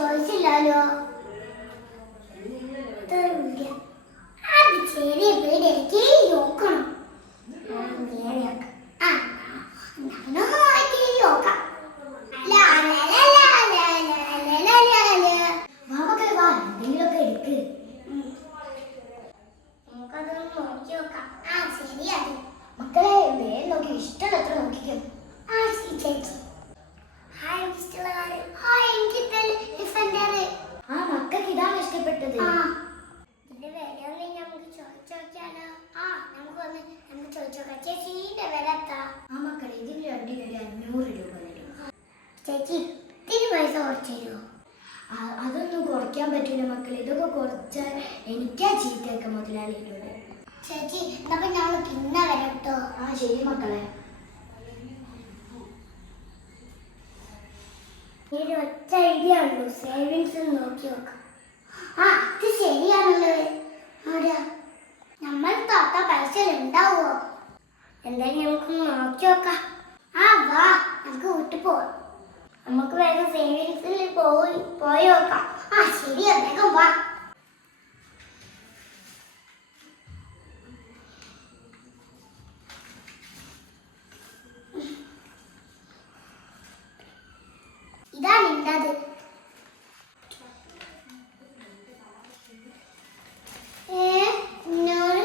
ചോദിച്ചില്ലല്ലോ. അത് ചെറിയ വീടേക്ക് നോക്കണം. മക്കളെ വേഗം നോക്കി ഇഷ്ടമുള്ളത്ര നോക്കിക്കും. മക്കൾക്ക് ഇതാണ് ഇഷ്ടപ്പെട്ടത്. മക്കളെ ഇതിന് രണ്ടിനൊരു 500 രൂപ തരും. ചേച്ചി ഇത്തിരി പൈസ കുറച്ച് തരുമോ? അതൊന്നും കുറയ്ക്കാൻ പറ്റില്ല മക്കളെ. ഇതൊക്കെ കുറച്ചാൽ എനിക്കാ ചീത്തയൊക്കെ മുതലാളിയിട്ടുണ്ട്. ചേച്ചി എന്നപ്പോ ഞങ്ങൾ പിന്നെ വരാം കേട്ടോ. ശരി മക്കളെ. ഒരു ഒറ്റ ഐഡിയ ഉള്ളൂ, സേവിങ്സ് നോക്കി നോക്കാം. അത് ശരിയാണുള്ളത്. നമ്മൾ തൊട്ട പൈസ ഉണ്ടാവോ? എന്തായാലും നമുക്ക് നോക്കി നോക്കാം. വാ നമുക്ക് വീട്ടിൽ പോവാം. നമുക്ക് വേഗം സേവിങ്സിൽ പോയി നോക്കാം. ശരിയാ, വേഗം വാ. ഇതാണ് ഉണ്ടത്. ഞാൻ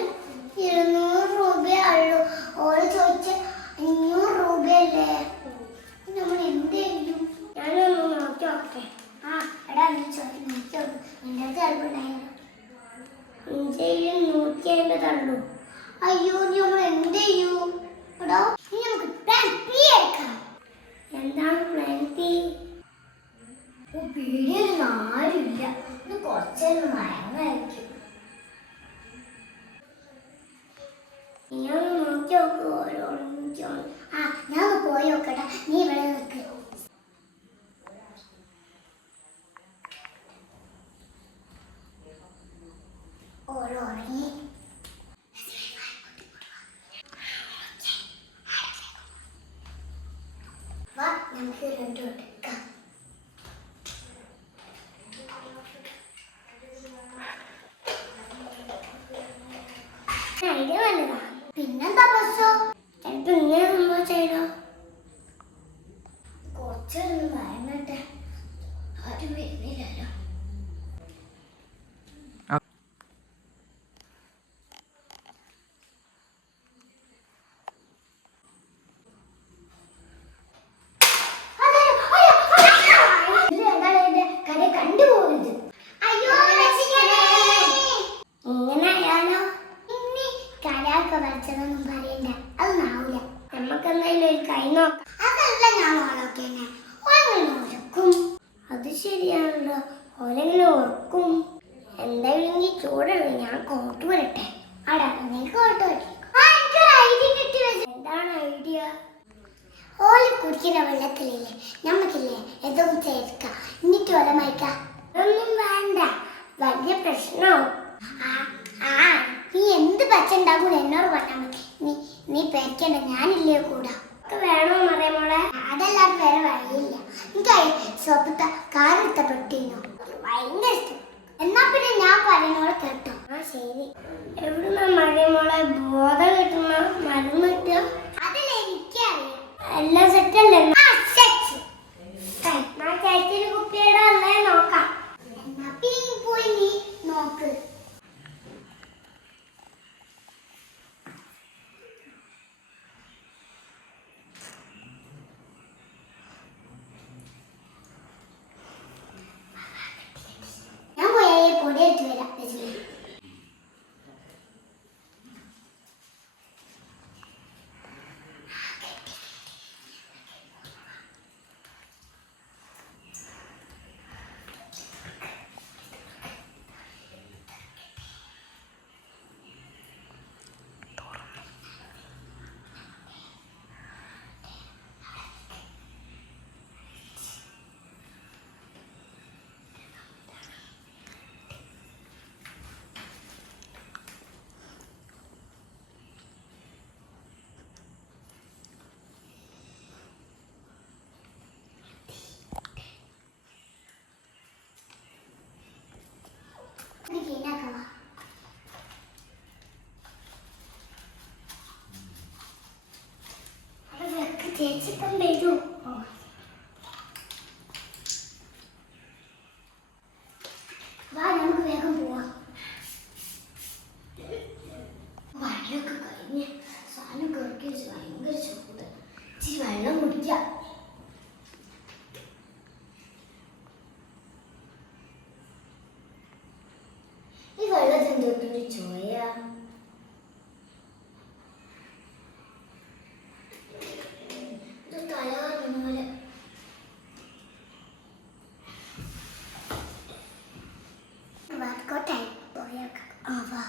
200 രൂപയുള്ളൂ. ഓള് ചോദിച്ച 500 രൂപയല്ലേ. നമ്മൾ എന്ത് ചെയ്യും? ഞാനൊന്ന് നോക്കി നോക്കട്ടെ. എടാ നീ നോക്കി നോക്കും. നിന്റെ ചിലപ്പുണ്ടായിരുന്നു 150 ഉള്ളൂ. അയ്യോ നമ്മൾ എന്ത് ചെയ്യൂ? എടോ നമുക്ക് പ്ലാൻ പി എടുക്കാം. എന്താണ് പ്ലാൻ പി? പീടിയൊന്നും ആരുമില്ല. ഇത് കുറച്ചൊന്നും മയങ്ങായിരിക്കും. ഞാൻ നോക്കി നോക്ക്. ഞാൻ പോയി നോക്കട്ടെ. നീ ഇവിടെ നിൽക്ക്. ഓരോ ഉറങ്ങി. വാ നമുക്ക് രണ്ടും എടുക്കാം. ഐഡിയ നല്ലതാ. പിന്നെന്താ ബസ്സോ? ചിലപ്പോ ഇങ്ങനെ സംഭവിച്ചോ. കുറച്ചൊന്നും മയങ്ങട്ടെ. ആരും വരുന്നില്ലല്ലോ. കണ്ടുപോകരുത്. അയ്യോ ഇങ്ങനെ ആയാലോ? ഇനി കലയൊക്കെ വരച്ചതൊന്നും പറയണ്ട. അത് നാവൂല. നമുക്ക് എന്തായാലും ഒരു കൈ നോക്കാം. അതല്ല ഞാൻ ഓളൊക്കെ ഓർക്കും. അത് ശരിയാണല്ലോ, ഓലെങ്ങനെ ഓർക്കും. എന്തായാലും ഈ ചൂടുള്ളൂ. ഞാൻ കോട്ട് വരട്ടെ. നീ കോട്ട് എന്താണ് ഐഡിയ? ഓല് കുടിക്കുന്ന വെള്ളത്തിലില്ലേ നമുക്കില്ലേ എതും ചേർക്കാം. എന്നിട്ട് ഓല മയക്കാം. ഒന്നും വേണ്ട, വലിയ പ്രശ്നമാവും. നീ എന്ത് പച്ച ഉണ്ടാകൂല എന്നോട് പറഞ്ഞാൽ മതി. നീ പേടിക്കണ്ട, ഞാനില്ലേ കൂടാ. വേണോ അറിയാമോളെ? അതല്ലാതെ വേറെ വഴിയില്ല. എനിക്ക് സ്വപ്നത്ത കാറെടുത്ത പെട്ടിനോ ഭയങ്കര ഇഷ്ടം. എന്നാ പിന്നെ ഞാൻ പറയുന്നോളെ കേട്ടോ. ശരി. എവിടുന്ന മഴയമോളെ ബോധം കിട്ടുന്ന മരുന്ന് കിട്ടുക? അതല്ലേ എനിക്കറിയാം. എല്ലാം സെറ്റല്ലേ? ചേച്ചിന് കുപ്പിയുടെ അല്ലേ നോക്കാം. എന്നാ പോയി നീ നോക്ക്. ഞാൻ പോയി പൊടി എടുത്ത് വരാം. ചിക്കൻ വരൂ. വാ നമുക്ക് വേഗം പോവാം. വെള്ളമൊക്കെ കഴിഞ്ഞ് സാധനം കറക്കി വെച്ച് ഭയങ്കര ചൂട്. ഇച്ചിരി വെള്ളം കുടിക്കാം. ഈ വെള്ളത്തിന് തൊട്ടൊരു ചോയ. ഇത് തലകറങ്ങുന്ന പോലെ. വർക്കൗട്ടായി പോയേക്കാം. ആ വാ.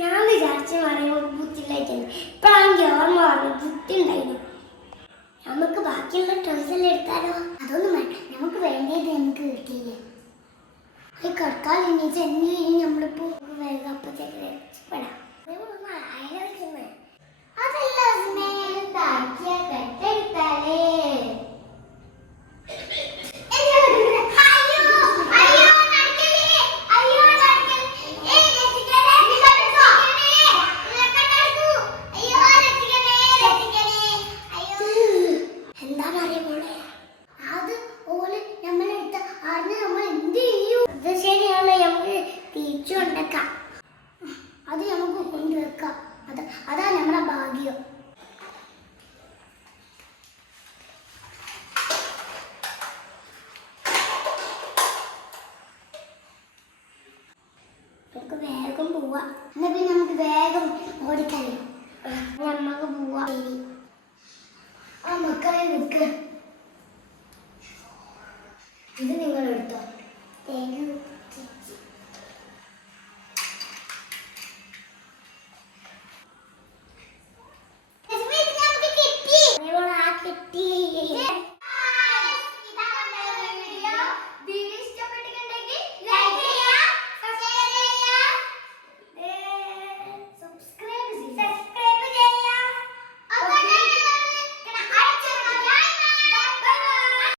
ഞാൻ വിചാരിച്ചു പറയുമ്പോൾ ബുദ്ധിയില്ലായിരുന്നു. ഇപ്പോഴാണെങ്കിൽ ഓർമ്മ പറഞ്ഞു ബുദ്ധിണ്ടായിരുന്നു. നമുക്ക് ബാക്കിയുള്ള ഡ്രസ്സെല്ലാം എടുത്താലോ? അതൊന്നും വേണ്ട, നമുക്ക് വേണ്ടത് നമുക്ക് കിട്ടിയില്ലേ. ഈ കടക്കാൽ എണീച്ച് എന്നി നമ്മളിപ്പോ വേഗം അപ്പത്തേക്ക് രക്ഷപ്പെടാം. അതല്ല കെട്ടെടുത്താലേ അത് നമുക്ക് കൊണ്ടുവെക്കാം. അതാ നമ്മളെ ഭാഗ്യം. നമുക്ക് വേഗം പോവാ. എന്നാ പിന്നെ നമുക്ക് വേഗം ഓടിക്കളയാം. നമുക്ക് പോവാ. ആ മക്കളെ നിൽക്ക്. ഇത് നിങ്ങൾ